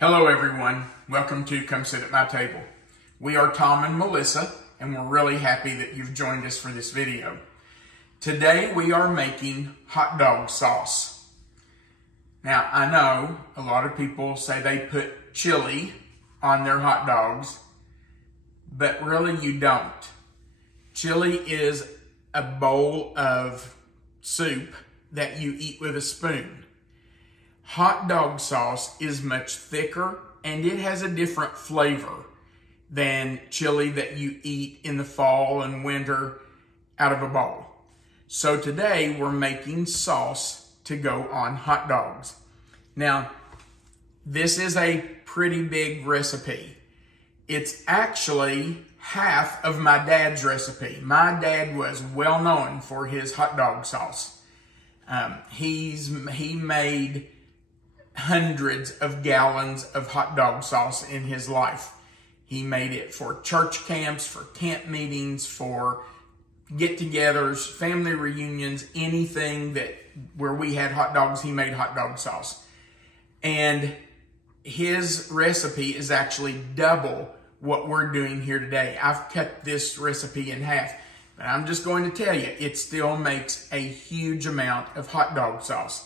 Hello everyone, welcome to Come Sit at My Table. We are Tom and Melissa, and we're really happy that you've joined us for this video. Today we are making hot dog sauce. Now I know a lot of people say they put chili on their hot dogs, but really you don't. Chili is a bowl of soup that you eat with a spoon. Hot dog sauce is much thicker and it has a different flavor than chili that you eat in the fall and winter out of a bowl. So today we're making sauce to go on hot dogs. Now, this is a pretty big recipe. It's actually half of my dad's recipe. My dad was well known for his hot dog sauce. He made hundreds of gallons of hot dog sauce in his life. He made it for church camps, for tent meetings, for get-togethers, family reunions, anything where we had hot dogs, he made hot dog sauce. And his recipe is actually double what we're doing here today. I've cut this recipe in half, but I'm just going to tell you, it still makes a huge amount of hot dog sauce.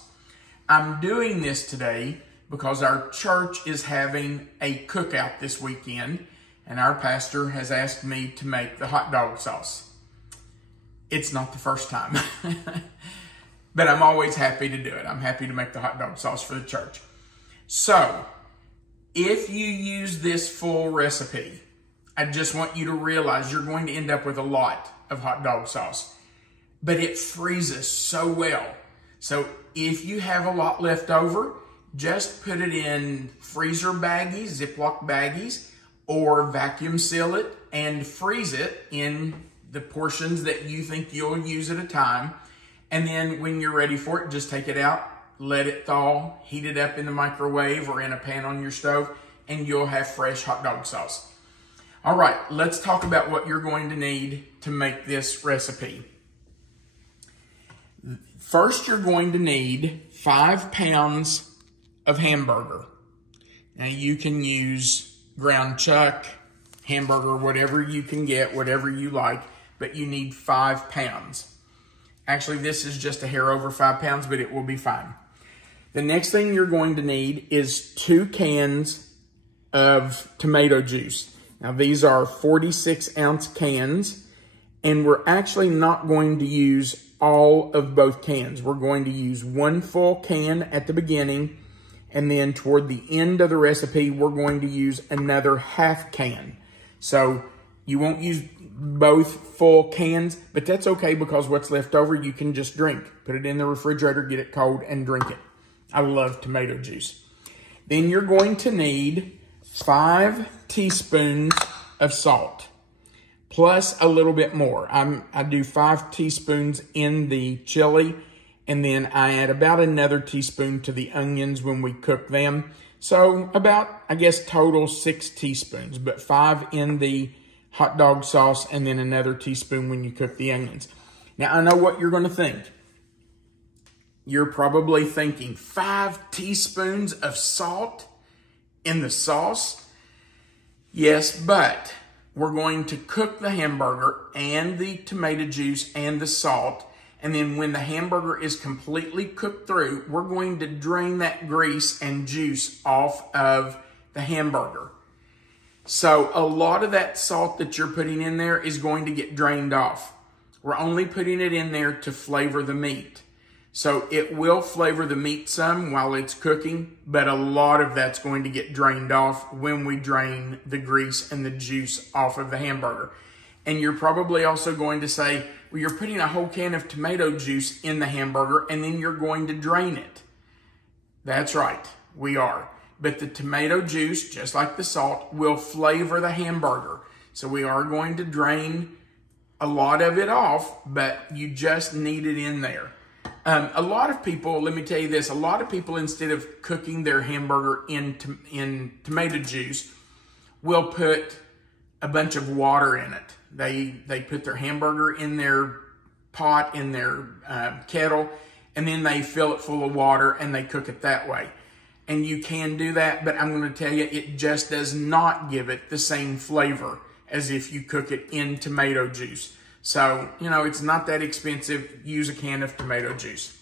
I'm doing this today because our church is having a cookout this weekend, and our pastor has asked me to make the hot dog sauce. It's not the first time, but I'm always happy to do it. I'm happy to make the hot dog sauce for the church. So, if you use this full recipe, I just want you to realize you're going to end up with a lot of hot dog sauce, but it freezes so well. So if you have a lot left over, just put it in freezer baggies, Ziploc baggies, or vacuum seal it and freeze it in the portions that you think you'll use at a time. And then when you're ready for it, just take it out, let it thaw, heat it up in the microwave or in a pan on your stove, and you'll have fresh hot dog sauce. All right, let's talk about what you're going to need to make this recipe. First, you're going to need 5 pounds of hamburger. Now, you can use ground chuck, hamburger, whatever you can get, whatever you like, but you need 5 pounds. Actually, this is just a hair over 5 pounds, but it will be fine. The next thing you're going to need is 2 cans of tomato juice. Now, these are 46-ounce cans, and we're actually not going to use all of both cans. We're going to use 1 full can at the beginning, and then toward the end of the recipe, we're going to use another half can. So you won't use both full cans, but that's okay because what's left over, you can just drink. Put it in the refrigerator, get it cold, and drink it. I love tomato juice. Then you're going to need 5 teaspoons of salt, plus a little bit more. I do 5 teaspoons in the chili, and then I add about another teaspoon to the onions when we cook them. So about, I guess, total 6 teaspoons, but 5 in the hot dog sauce, and then another teaspoon when you cook the onions. Now, I know what you're going to think. You're probably thinking, 5 teaspoons of salt in the sauce? Yes, but we're going to cook the hamburger and the tomato juice and the salt. And then when the hamburger is completely cooked through, we're going to drain that grease and juice off of the hamburger. So a lot of that salt that you're putting in there is going to get drained off. We're only putting it in there to flavor the meat. So it will flavor the meat some while it's cooking, but a lot of that's going to get drained off when we drain the grease and the juice off of the hamburger. And you're probably also going to say, well, you're putting a whole can of tomato juice in the hamburger and then you're going to drain it. That's right, we are. But the tomato juice, just like the salt, will flavor the hamburger. So we are going to drain a lot of it off, but you just need it in there. A lot of people, let me tell you this, a lot of people, instead of cooking their hamburger in tomato juice, will put a bunch of water in it. They put their hamburger in their pot, in their kettle, and then they fill it full of water and they cook it that way. and you can do that, but I'm going to tell you, it just does not give it the same flavor as if you cook it in tomato juice. So, you know, it's not that expensive. Use a can of tomato juice.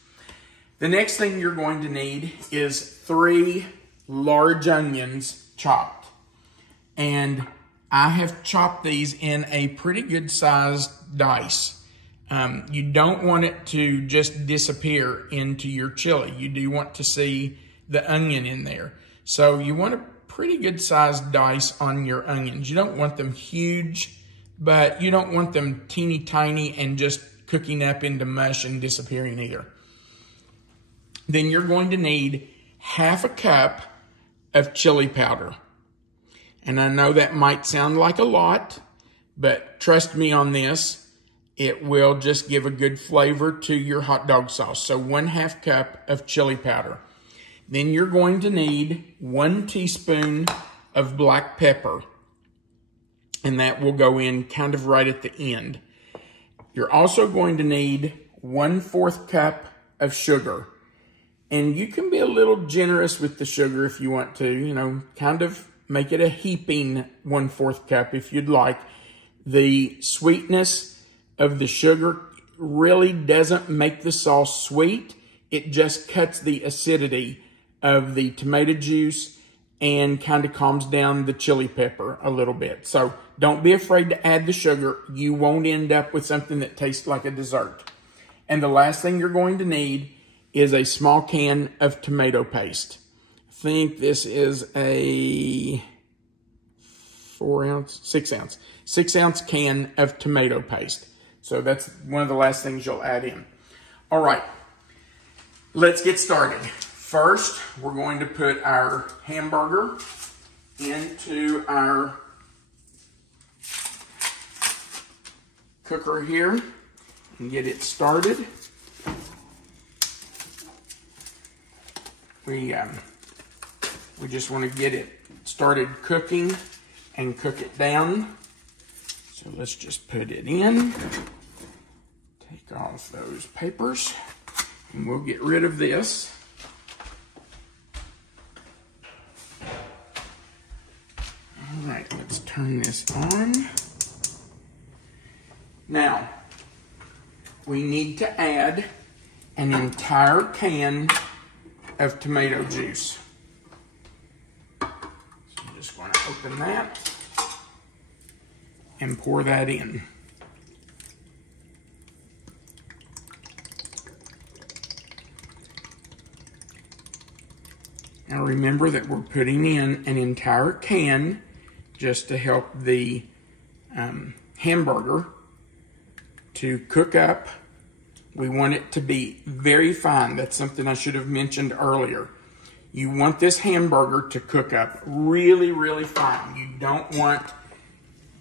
The next thing you're going to need is 3 large onions chopped. And I have chopped these in a pretty good sized dice. You don't want it to just disappear into your chili. You do want to see the onion in there. So you want a pretty good sized dice on your onions. You don't want them huge, but you don't want them teeny tiny and just cooking up into mush and disappearing either. Then you're going to need 1/2 cup of chili powder. And I know that might sound like a lot, but trust me on this, it will just give a good flavor to your hot dog sauce. So 1/2 cup of chili powder. Then you're going to need 1 teaspoon of black pepper. And that will go in kind of right at the end. You're also going to need 1/4 cup of sugar. And you can be a little generous with the sugar if you want to, you know, kind of make it a heaping 1/4 cup if you'd like. The sweetness of the sugar really doesn't make the sauce sweet. It just cuts the acidity of the tomato juice and kind of calms down the chili pepper a little bit. So don't be afraid to add the sugar. You won't end up with something that tastes like a dessert. And the last thing you're going to need is a small can of tomato paste. I think this is a 6 ounce can of tomato paste. So that's one of the last things you'll add in. All right, let's get started. First, we're going to put our hamburger into our cooker here and get it started. We just want to get it started cooking and cook it down. So let's just put it in, take off those papers, and we'll get rid of this. All right, let's turn this on. Now, we need to add an entire can of tomato juice. So I'm just going to open that and pour that in. Now remember that we're putting in an entire can just to help the hamburger to cook up. We want it to be very fine. That's something I should have mentioned earlier. You want this hamburger to cook up really, really fine. You don't want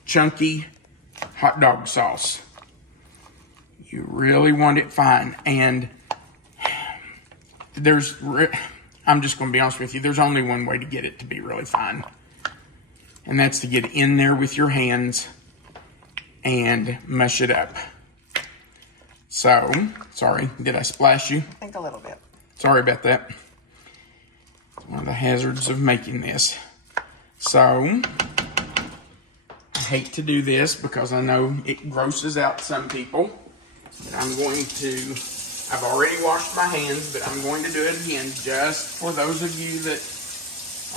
chunky hot dog sauce. You really want it fine. And I'm just going to be honest with you, there's only one way to get it to be really fine. And that's to get in there with your hands and mush it up. So, sorry, did I splash you? I think a little bit. Sorry about that. It's one of the hazards of making this. So, I hate to do this because I know it grosses out some people. But I've already washed my hands, but I'm going to do it again just for those of you that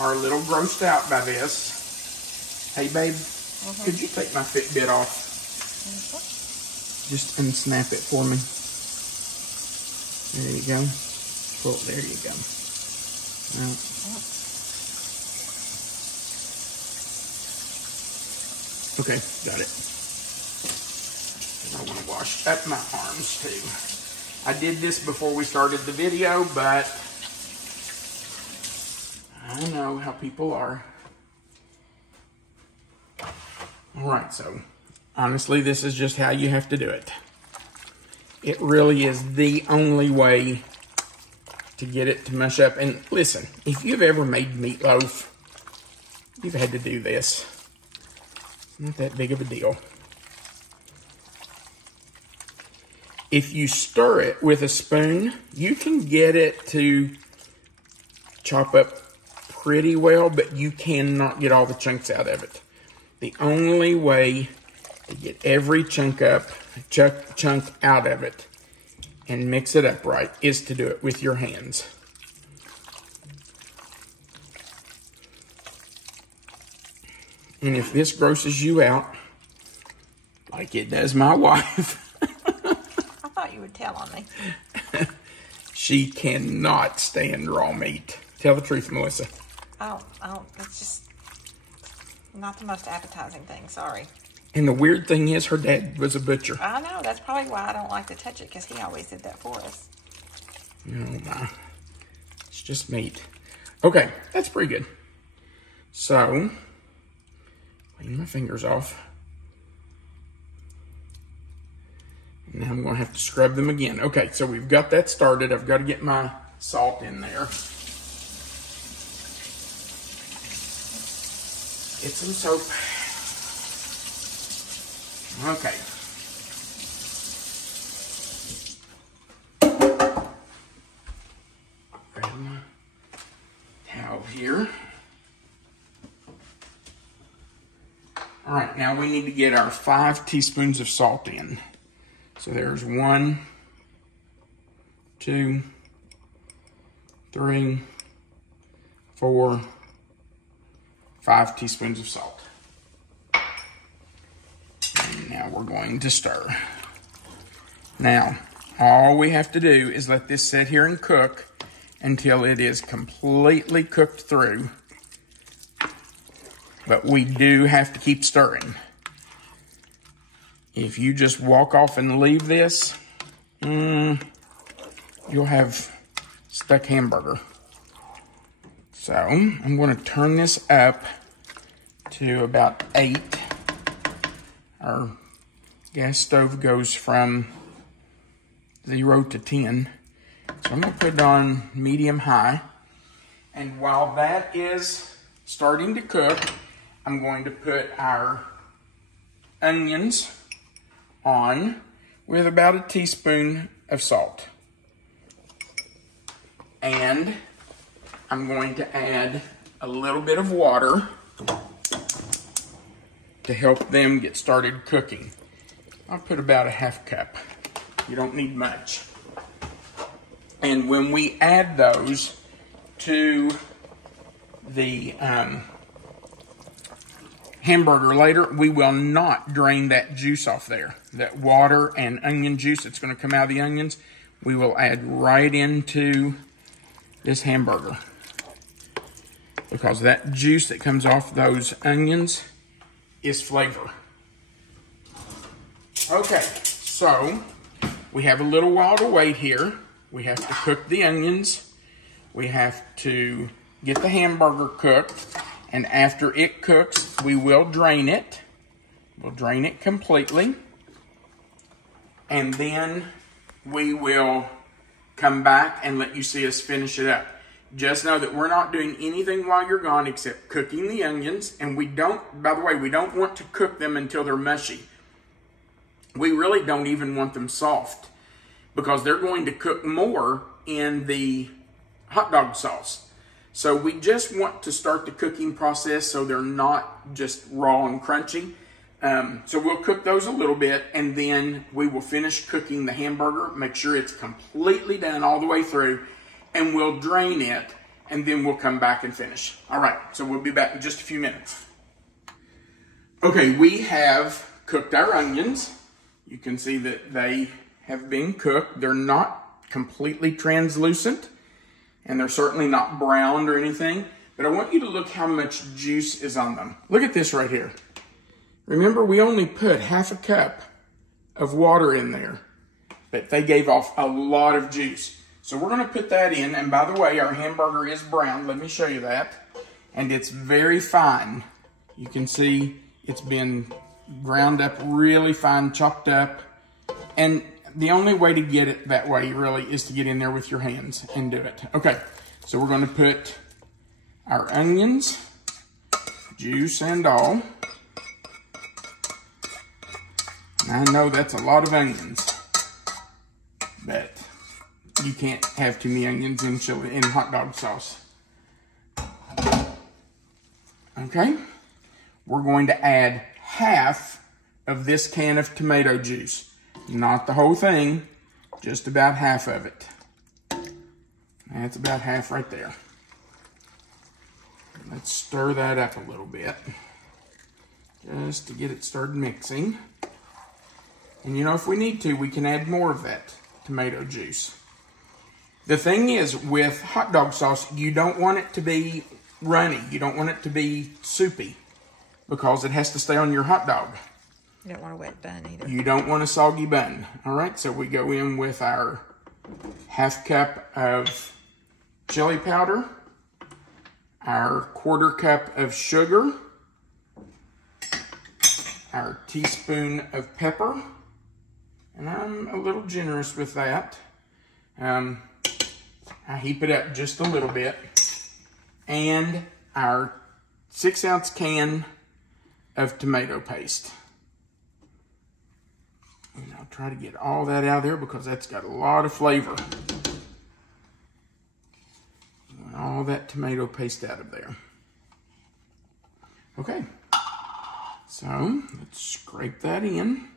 are a little grossed out by this. Hey, babe, could you take my Fitbit off? Just unsnap it for me. There you go. Oh, there you go. Well, okay, got it. I want to wash up my arms too. I did this before we started the video, but I know how people are. All right, so honestly, this is just how you have to do it. It really is the only way to get it to mush up. And listen, if you've ever made meatloaf, you've had to do this. It's not that big of a deal. If you stir it with a spoon, you can get it to chop up pretty well, but you cannot get all the chunks out of it. The only way to get every chunk out of it and mix it up right is to do it with your hands. And if this grosses you out, like it does my wife. I thought you would tell on me. She cannot stand raw meat. Tell the truth, Melissa. Oh, it's just not the most appetizing thing, sorry. And the weird thing is her dad was a butcher. I know, that's probably why I don't like to touch it, because he always did that for us. Oh my, it's just meat. Okay, that's pretty good. So, clean my fingers off. Now I'm going to have to scrub them again. Okay, so we've got that started. I've got to get my salt in there. Get some soap. Okay. Grab my towel here. All right, now we need to get our 5 teaspoons of salt in. So there's 1, 2, 3, 4, 5 teaspoons of salt. And now we're going to stir. Now, all we have to do is let this sit here and cook until it is completely cooked through. But we do have to keep stirring. If you just walk off and leave this, you'll have stuck hamburger. So I'm going to turn this up to about 8. Our gas stove goes from 0 to 10. So I'm going to put it on medium-high. And while that is starting to cook, I'm going to put our onions on with about a teaspoon of salt. And I'm going to add a little bit of water to help them get started cooking. I'll put about a ½ cup. You don't need much. And when we add those to the hamburger later, we will not drain that juice off there. That water and onion juice that's going to come out of the onions, we will add right into this hamburger. Because that juice that comes off those onions is flavor. Okay, so we have a little while to wait here. We have to cook the onions. We have to get the hamburger cooked. And after it cooks, we will drain it. We'll drain it completely. And then we will come back and let you see us finish it up. Just know that we're not doing anything while you're gone except cooking the onions. And we don't, by the way, we don't want to cook them until they're mushy. We really don't even want them soft because they're going to cook more in the hot dog sauce. So we just want to start the cooking process so they're not just raw and crunchy. So we'll cook those a little bit and then we will finish cooking the hamburger, make sure it's completely done all the way through, and we'll drain it and then we'll come back and finish. All right, so we'll be back in just a few minutes. Okay, we have cooked our onions. You can see that they have been cooked. They're not completely translucent. And they're certainly not browned or anything. But I want you to look how much juice is on them. Look at this right here. Remember, we only put ½ cup of water in there. But they gave off a lot of juice. So we're going to put that in. And by the way, our hamburger is brown. Let me show you that. And it's very fine. You can see it's been ground up really fine, chopped up. And the only way to get it that way, really, is to get in there with your hands and do it. Okay, so we're going to put our onions, juice and all. I know that's a lot of onions, but you can't have too many onions in hot dog sauce. Okay, we're going to add half of this can of tomato juice. Not the whole thing, just about half of it. That's about half right there. Let's stir that up a little bit, just to get it started mixing. And you know, if we need to, we can add more of that tomato juice. The thing is, with hot dog sauce, you don't want it to be runny. You don't want it to be soupy, because it has to stay on your hot dog. You don't want a wet bun either. You don't want a soggy bun. All right, so we go in with our half cup of chili powder, our 1/4 cup of sugar, our teaspoon of pepper, and I'm a little generous with that. I heap it up just a little bit, and our 6-ounce can of tomato paste. And I'll try to get all that out of there because that's got a lot of flavor. All that tomato paste out of there. Okay, so let's scrape that in.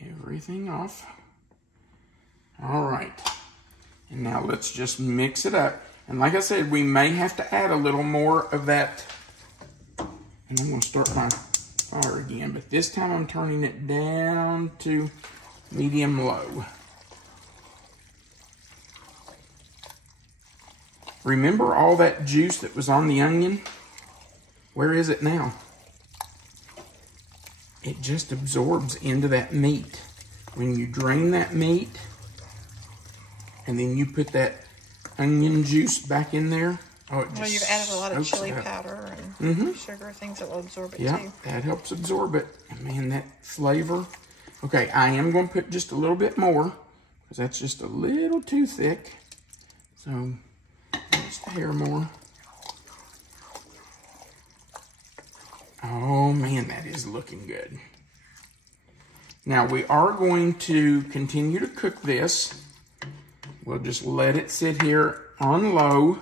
Everything off. All right, and now let's just mix it up. And like I said, we may have to add a little more of that. And I'm gonna start my fire again, but this time I'm turning it down to medium-low. Remember all that juice that was on the onion? Where is it now? It just absorbs into that meat. When you drain that meat, and then you put that onion juice back in there, oh, it just well, you've added a lot of chili powder and sugar, things that will absorb it too. Yeah, that helps absorb it. And man, that flavor. Okay, I am going to put just a little bit more, because that's just a little too thick. So, just a hair more. Oh man, that is looking good. Now, we are going to continue to cook this. We'll just let it sit here on low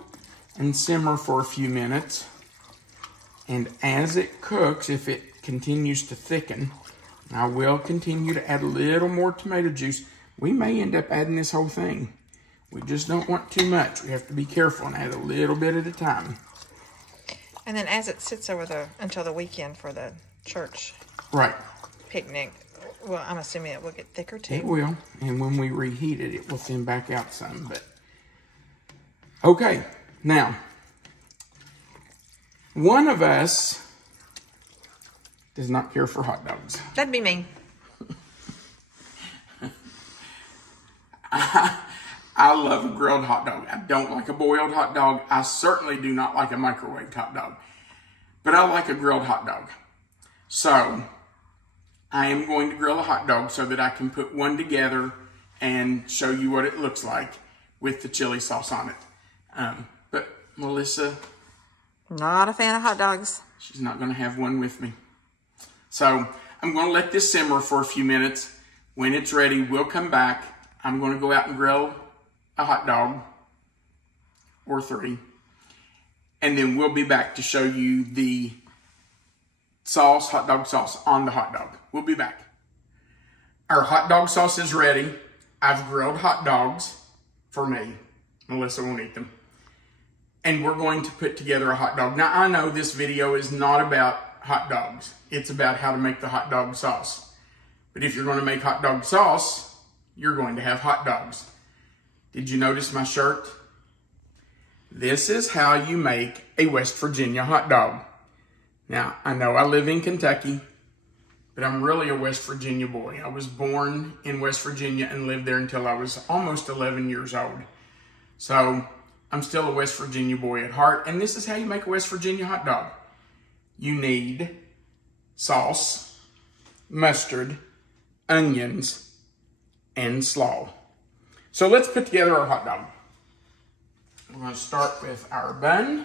and simmer for a few minutes. And as it cooks, if it continues to thicken, I will continue to add a little more tomato juice. We may end up adding this whole thing. We just don't want too much. We have to be careful and add a little bit at a time. And then as it sits until the weekend for the church picnic, well, I'm assuming it will get thicker too. It will, and when we reheat it, it will thin back out some. But okay, now one of us does not care for hot dogs. That'd be me. I love a grilled hot dog. I don't like a boiled hot dog. I certainly do not like a microwaved hot dog. But I like a grilled hot dog. So, I am going to grill a hot dog so that I can put one together and show you what it looks like with the chili sauce on it. But Melissa... not a fan of hot dogs. She's not going to have one with me. So, I'm going to let this simmer for a few minutes. When it's ready, we'll come back. I'm going to go out and grill a hot dog or 3. And then we'll be back to show you the sauce, hot dog sauce on the hot dog. We'll be back. Our hot dog sauce is ready. I've grilled hot dogs for me. Melissa won't eat them. And we're going to put together a hot dog. Now, I know this video is not about hot dogs. It's about how to make the hot dog sauce. But if you're going to make hot dog sauce, you're going to have hot dogs. Did you notice my shirt? This is how you make a West Virginia hot dog. Now, I know I live in Kentucky, but I'm really a West Virginia boy. I was born in West Virginia and lived there until I was almost 11 years old. So, I'm still a West Virginia boy at heart, and this is how you make a West Virginia hot dog. You need sauce, mustard, onions, and slaw. So let's put together our hot dog. We're going to start with our bun,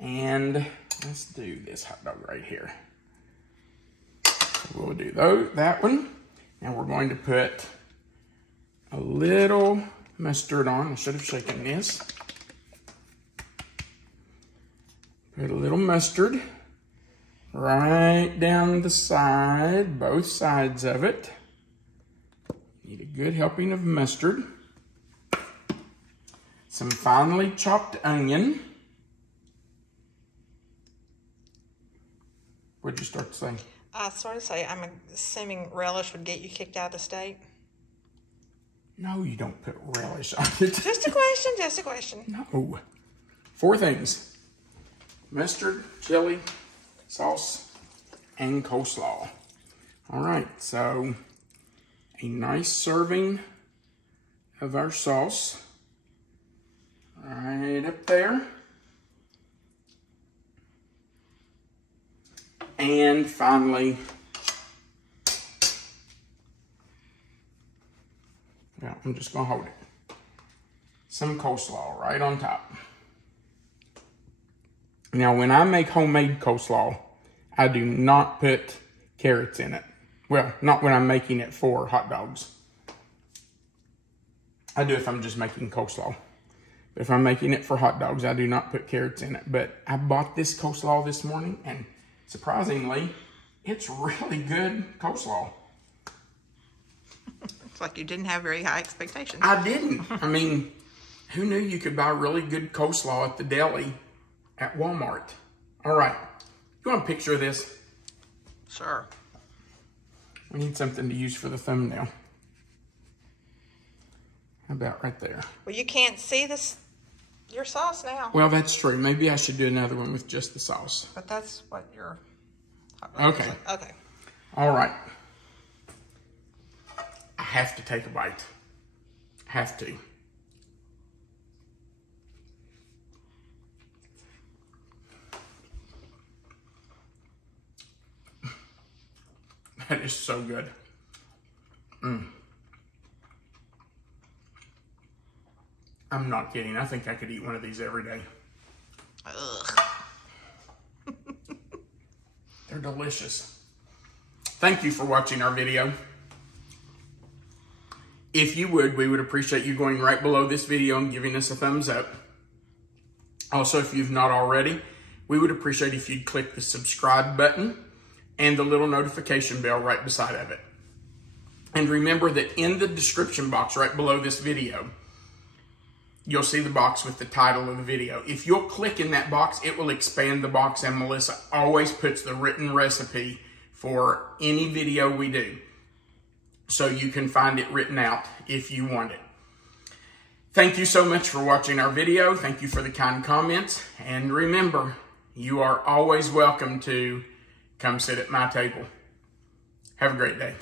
and let's do this hot dog right here. We'll do that one. Now we're going to put a little mustard on. I should have shaken this. Put a little mustard right down the side, both sides of it. Need a good helping of mustard. Some finely chopped onion. What'd you start to say? I started to say, I'm assuming relish would get you kicked out of the state. No, you don't put relish on it. Just a question, just a question. No. 4 things. Mustard, chili, sauce, and coleslaw. All right, so a nice serving of our sauce right up there. And finally, yeah, I'm just gonna hold it. Some coleslaw right on top. Now, when I make homemade coleslaw, I do not put carrots in it. Well, not when I'm making it for hot dogs. I do if I'm just making coleslaw. But if I'm making it for hot dogs, I do not put carrots in it. But I bought this coleslaw this morning, and surprisingly, it's really good coleslaw. It's like you didn't have very high expectations. I didn't. I mean, who knew you could buy really good coleslaw at the deli at Walmart? All right. You want a picture of this? Sure. We need something to use for the thumbnail. How about right there? Well, you can't see your sauce now. Well, that's true. Maybe I should do another one with just the sauce. But that's what your... Okay. Okay. All right. I have to take a bite. Have to. That is so good. I'm not kidding. I think I could eat one of these every day. Ugh. They're delicious. Thank you for watching our video. If you would, we would appreciate you going right below this video and giving us a thumbs up. Also, if you've not already, we would appreciate if you'd click the subscribe button and the little notification bell right beside of it. And remember that in the description box right below this video, you'll see the box with the title of the video. If you'll click in that box, it will expand the box, and Melissa always puts the written recipe for any video we do, so you can find it written out if you want it. Thank you so much for watching our video. Thank you for the kind comments. And remember, you are always welcome to come sit at my table. Have a great day.